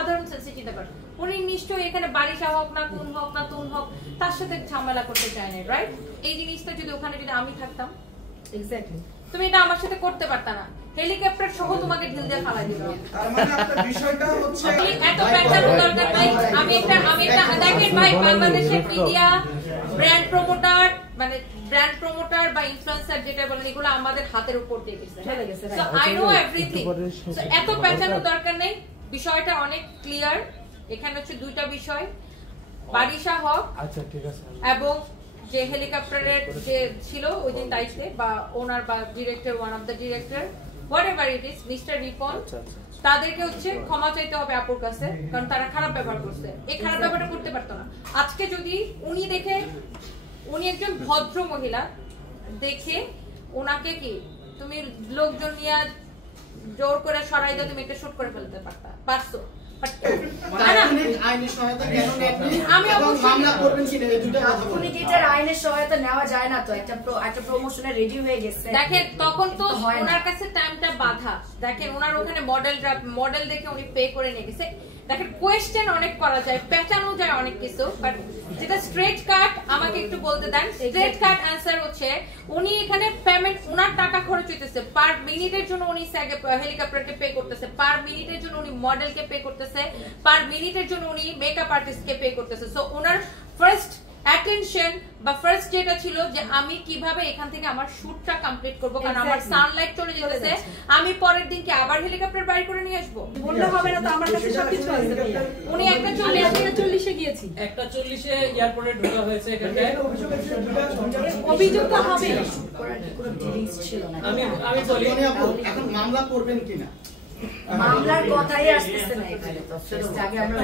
সাধারণ সেন্সে চিন্তা করেন, উনি নিশ্চয়ই এখানে বারিশা হোক না কোন হোক না তুন হোক তার সাথে ঝামেলা করতে চায় না, রাইট? এই জিনিসটা যদি ওখানে যদি আমি থাকতাম, এক্স্যাক্টলি তুমি এটা আমার সাথে করতে পারতা না, হেলিকপ্টার সহ তোমাকে ঢিল দিয়ে ফালাই দিল। তার মানে আপনার বিষয়টা হচ্ছে এত প্যাটার্ন দরকার ভাই। আমি একটা দেখেন ভাই, বাংলাদেশের মিডিয়া ব্র্যান্ড প্রমোটার মানে ব্র্যান্ড প্রমোটার বা ইনফ্লুয়েন্সার যেটা বলেন এগুলো আমাদের হাতের উপর দিয়ে গেছে। So I know everything. So এত প্যাটার্ন দরকার নেই, বিষয়টা অনেক ক্লিয়ার। এখানে হচ্ছে দুইটা বিষয়, বারিশা হক আচ্ছা ঠিক আছে, এবং যে হেলিকপ্টারের যে ছিল ওই দিন দায়িত্বে বা ওনার বা director, one of the director, whatever it is, mister Ripon, তাদেরকে হচ্ছে ক্ষমা চাইতে হবে আপুর কাছে, কারণ তারা খারাপ ব্যবহার করছে। এই খারাপ ব্যবহারটা করতে পারতো না। আজকে যদি উনি দেখে, উনি একজন ভদ্র মহিলা দেখে ওনাকে কি তুমি লোকজন নিয়ে জোর করে সরাই দিয়ে তুমি একটা শুট করে ফেলতে পারছো। আইনের সহায়তা কেন নেননি? আমি অবশ্যই মামলা করবেন কিনা এই দুটো কথা বলুন। এটার আইনের সহায়তা নেওয়া যায় না তো, একটা প্রমোশনে রেডি হয়ে গেছে। দেখেন তখন তো ওনার কাছে টাইমটা বাধা। দেখেন ওনার ওখানে মডেল দেখে উনি পে করে নিয়ে গেছে। দেখেন কোয়েশ্চেন অনেক করা যায়, পেঁচানো যায় অনেক কিছু, বাট যেটা স্ট্রেট কাট আমাকে একটু বলতে দেন। স্ট্রেট কাট অ্যান্সার হচ্ছে উনি এখানে পেমেন্ট, ওনার টাকা খরচ হইতেছে, পার মিনিটের জন্য উনি হেলিকপ্টারকে পে করতেছে, পার মিনিটের জন্য উনি মডেলকে পে করতেছে, পার মিনিটের জন্য উনি মেকআপ আর্টিস্টকে পে করতেছে। সো ওনার ফার্স্ট অ্যাটেনশন বা ফার্স্ট যেটা ছিল যে আমি কিভাবে এখান থেকে আমার শুটটা কমপ্লিট করব, কারণ আমার সানলাইট চলে যেতেছে, আমি পরের দিন কি আবার হেলিকপ্টার বাড়ি করে নিয়ে আসবো? বললে হবে না তো, আমার কাছে সবকিছু আছে ভাইয়া। উনি একটা 40-এ গিয়েছি, একটা 40-এ এয়ারপোর্টে ঢোকা হয়েছে। এখানটায় অভিযোগ তো হবে, শুট করার কোনো ডিলিংস ছিল না। আমি বলি এখন মামলা করবেন কিনা? মামলার কথাই আসতেছে না এখানে তো। আগে আমরা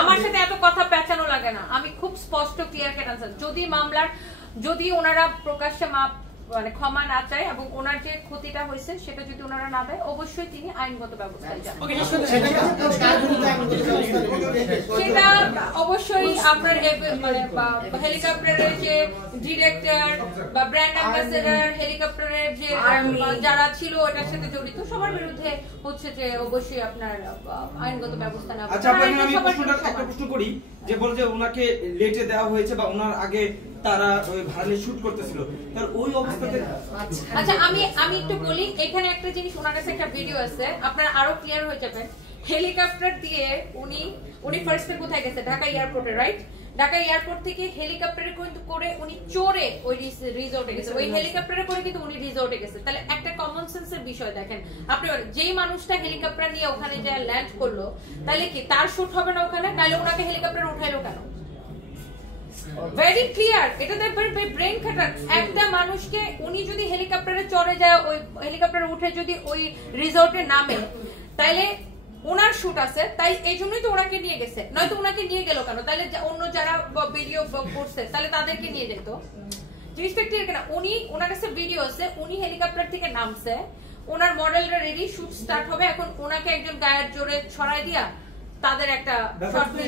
আমার সাথে এত কথা পেঁচানো লাগে না, আমি খুব স্পষ্ট ক্লিয়ার কাট আনসার। যদি ওনারা প্রকাশ্যে মানে ক্ষমা না চায় এবং ওনার যে ক্ষতিটা হয়েছে সেটা যদি ওনারা না দেয়, অবশ্যই তিনি আইনগত ব্যবস্থায় যান। সেটা অবশ্যই আপনার মানে হেলিকপ্টারের যে ডিরেক্টর বা ব্র্যান্ড অ্যাম্বাসেডর, হেলিকপ্টারের যে যারা ছিল ওটার সাথে জড়িত সবার বিরুদ্ধে হচ্ছে যে অবশ্যই আপনার আইনগত ব্যবস্থা নেওয়া। আচ্ছা আমি একটা প্রশ্ন করি, যে বলে যে ওনাকে লেটে দেওয়া হয়েছে বা ওনার আগে তারা ওই ভাড়া শুট করতেছিল, তার ওই অবস্থাতে। আচ্ছা আমি একটু বলি, এখানে একটা জিনিস, ওনার কাছে একটা ভিডিও আছে, আপনারা আরো ক্লিয়ার হয়ে যাবেন। হেলিকপ্টার দিয়ে উনি ফার্স্টে কোথায় গেছে? ঢাকা এয়ারপোর্টে, রাইট? ঢাকা এয়ারপোর্ট থেকে হেলিকপ্টারে করে উনি চড়ে ওই রিসোর্টে গেছে, ওই হেলিকপ্টারে করে কিন্তু উনি রিসোর্টে গেছে। তাহলে একটা কমন সেন্সের বিষয় দেখেন আপনি, যেই মানুষটা হেলিকপ্টার নিয়ে ওখানে যে ল্যান্ড করলো, তাহলে কি তার শুট হবে না ওখানে? তাহলে ওনাকে হেলিকপ্টারে উঠাইলো কেন? ভেরি ক্লিয়ার, এটা দেখবেন ব্রেন খাটার। একটা মানুষকে উনি যদি হেলিকপ্টারে চড়ে যায়, ওই হেলিকপ্টারে উঠে যদি ওই রিসোর্টে নামে, তাইলে ওনার শুট আছে, তাই এই জন্যই তো ওনাকে নিয়ে গেছে। নয়তো ওনাকে নিয়ে গেল কেন? তাহলে অন্য যারা ভিডিও করছে তাহলে তাদেরকে নিয়ে যেত। জিনিসটা ক্লিয়ার কেনা? ওনার কাছে ভিডিও আছে, উনি হেলিকপ্টার থেকে নামছে, ওনার মডেলটা রেডি, শুট স্টার্ট হবে, এখন ওনাকে একজন গায়ের জোরে ছড়াই দিয়া তাদের একটা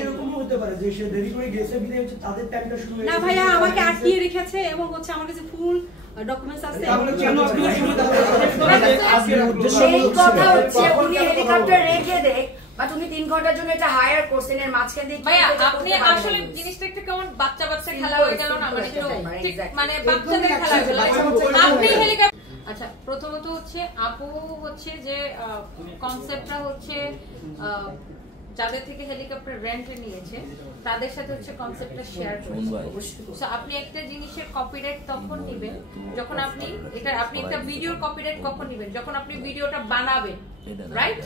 এরকম হতে পারে যে সে দেরি করে গেছে বিলে হচ্ছে তাদের টাইমটা শুরু হয়ে না ভাইয়া, আমাকে আটকিয়ে রেখেছে এবং হচ্ছে আমার কাছে ফুল ডকুমেন্টস আছে। সেই কথা হচ্ছে উনি হেলিকপ্টার রেখে দেয়, বাট উনি 3 ঘন্টার জন্য এটা হায়ার করছেন, এর মাঝখান দিয়ে ভাইয়া আপনি আসলে জিনিসটা একটু কেমন বাচ্চা খেলা হয়ে গেল না? মানে বাচ্চাদের খেলা হয়ে গেল। আপনি হেলিকপ্টার, আচ্ছা প্রথমত হচ্ছে আপু হচ্ছে যে কনসেপ্টটা হচ্ছে যাদের থেকে হেলিকপ্টার রেন্টে নিয়েছে তাদের সাথে হচ্ছে কনসেপ্টটা শেয়ার করবেন। সো আপনি একটা জিনিসের কপিরাইট তখন নেবেন যখন আপনি একটা ভিডিওর কপিরাইট কখন নেবেন? যখন আপনি ভিডিওটা বানাবেন, রাইট?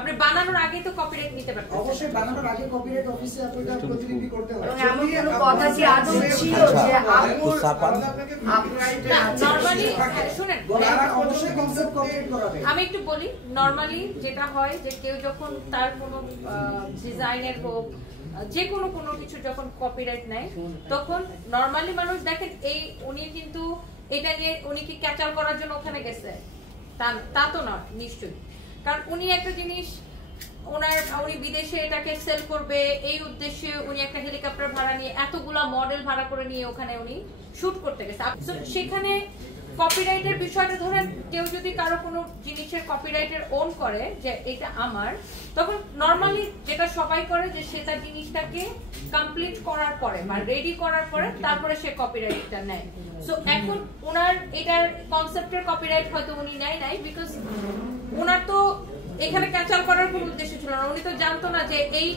আপনি বানানোর আগে তো কপিরাইট নিতে পারবেন। অবশ্যই বানানোর আগে কপিরাইট অফিসে আপনাকে প্রতিলিপি করতে হয়। এমন কোনো কথা কি আদৌ ছিল যে নরমালি শুনেন, অবশ্যই কনসেপ্ট কপিরাইট করাবে। আমি একটু বলি, নরমালি যেটা হয় যে কেউ যখন তার কোনো ডিজাইনের হোক যে কোনো কিছু যখন কপিরাইট নেয়, তখন নরমালি মানুষ দেখেন উনি কিন্তু এটা নিয়ে উনি কি ক্যাচাল করার জন্য ওখানে গেছে তা তো না নিশ্চয়ই, কারণ উনি একটা জিনিস উনি বিদেশে এটাকে সেল করবে এই উদ্দেশ্যে উনি একটা হেলিকপ্টার ভাড়া নিয়ে এতগুলা মডেল ভাড়া করে নিয়ে ওখানে উনি শুট করতে গেছে। সেখানে কপিরাইটের বিষয়টা ধরেন কেউ যদি কারো কোনো জিনিসের কপিরাইটের ওন করে যে এটা আমার, তখন নরমালি যেটা সবাই করে যে সে তার জিনিসটাকে কমপ্লিট করার পরে বা রেডি করার পরে তারপরে সে কপিরাইটটা নেয়। সো এখন ওনার এটার কনসেপ্টের কপিরাইট হয়তো উনি নেয় নাই, বিকজ ওনার তো এখানে ক্যাচাল করার কোনো উদ্দেশ্য ছিল না। উনি তো জানতো না যে এই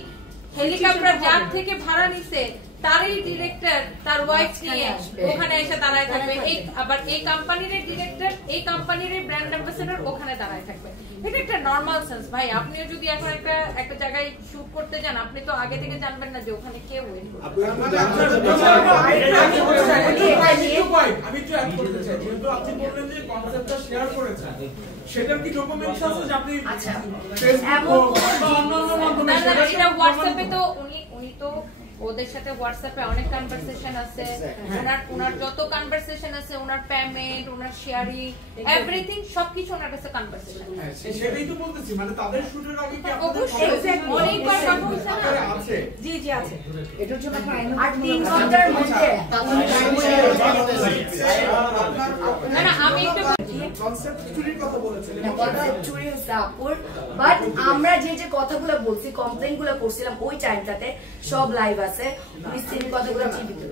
হেলিকপ্টার যার থেকে ভাড়া নিছে তারই ডিরেক্টর তার ওয়াইফ নিয়ে ওখানে এসে দাঁড়ায় থাকবে, আবার এই কোম্পানির ডিরেক্টর এই কোম্পানির ব্র্যান্ড অ্যাম্বাসেডর ওখানে দাঁড়ায় থাকবে। এটা একটা নর্মাল সেন্স ভাই। আপনিও যদি এখন একটা জায়গায় শুট করতে যান, আপনি তো আগে থেকে জানবেন না যে ওখানে কে ওয়েট করবে। আমি একটু অ্যাড করতে চাই, যেহেতু আপনি বললেন যে কনসেপ্টটা শেয়ার করেছেন, সেটার কি ডকুমেন্টস আছে যে আপনি ফেসবুক বা অন্যান্য মাধ্যমে এটা হোয়াটসঅ্যাপে তো উনি তো ওদের সাথে হোয়াটসঅ্যাপে অনেক কনভারসেশন আছে, ওনার যত কনভারসেশন আছে, ওনার পেমেন্ট, ওনার শেয়ারিং, এভরিথিং সবকিছু ওনার কাছে কনভারসেশন আছে। সেটাই তো বলতেছি, মানে তাদের শুটের আগে কি অবশ্যই অনেকবার কথা হচ্ছে না? আছে? জি জি আছে। এটার জন্য আর 3 ঘন্টার মধ্যে না আমি একটু কনসেপ্ট চুরির কথা বলেছেন, কনসেপ্ট চুরি হচ্ছে আপুর, বাট আমরা যে কথাগুলো বলছি, কমপ্লেইন গুলো করছিলাম ওই টাইমটাতে সব লাইভ আছে, উনি সেম কথাগুলো টিভিতে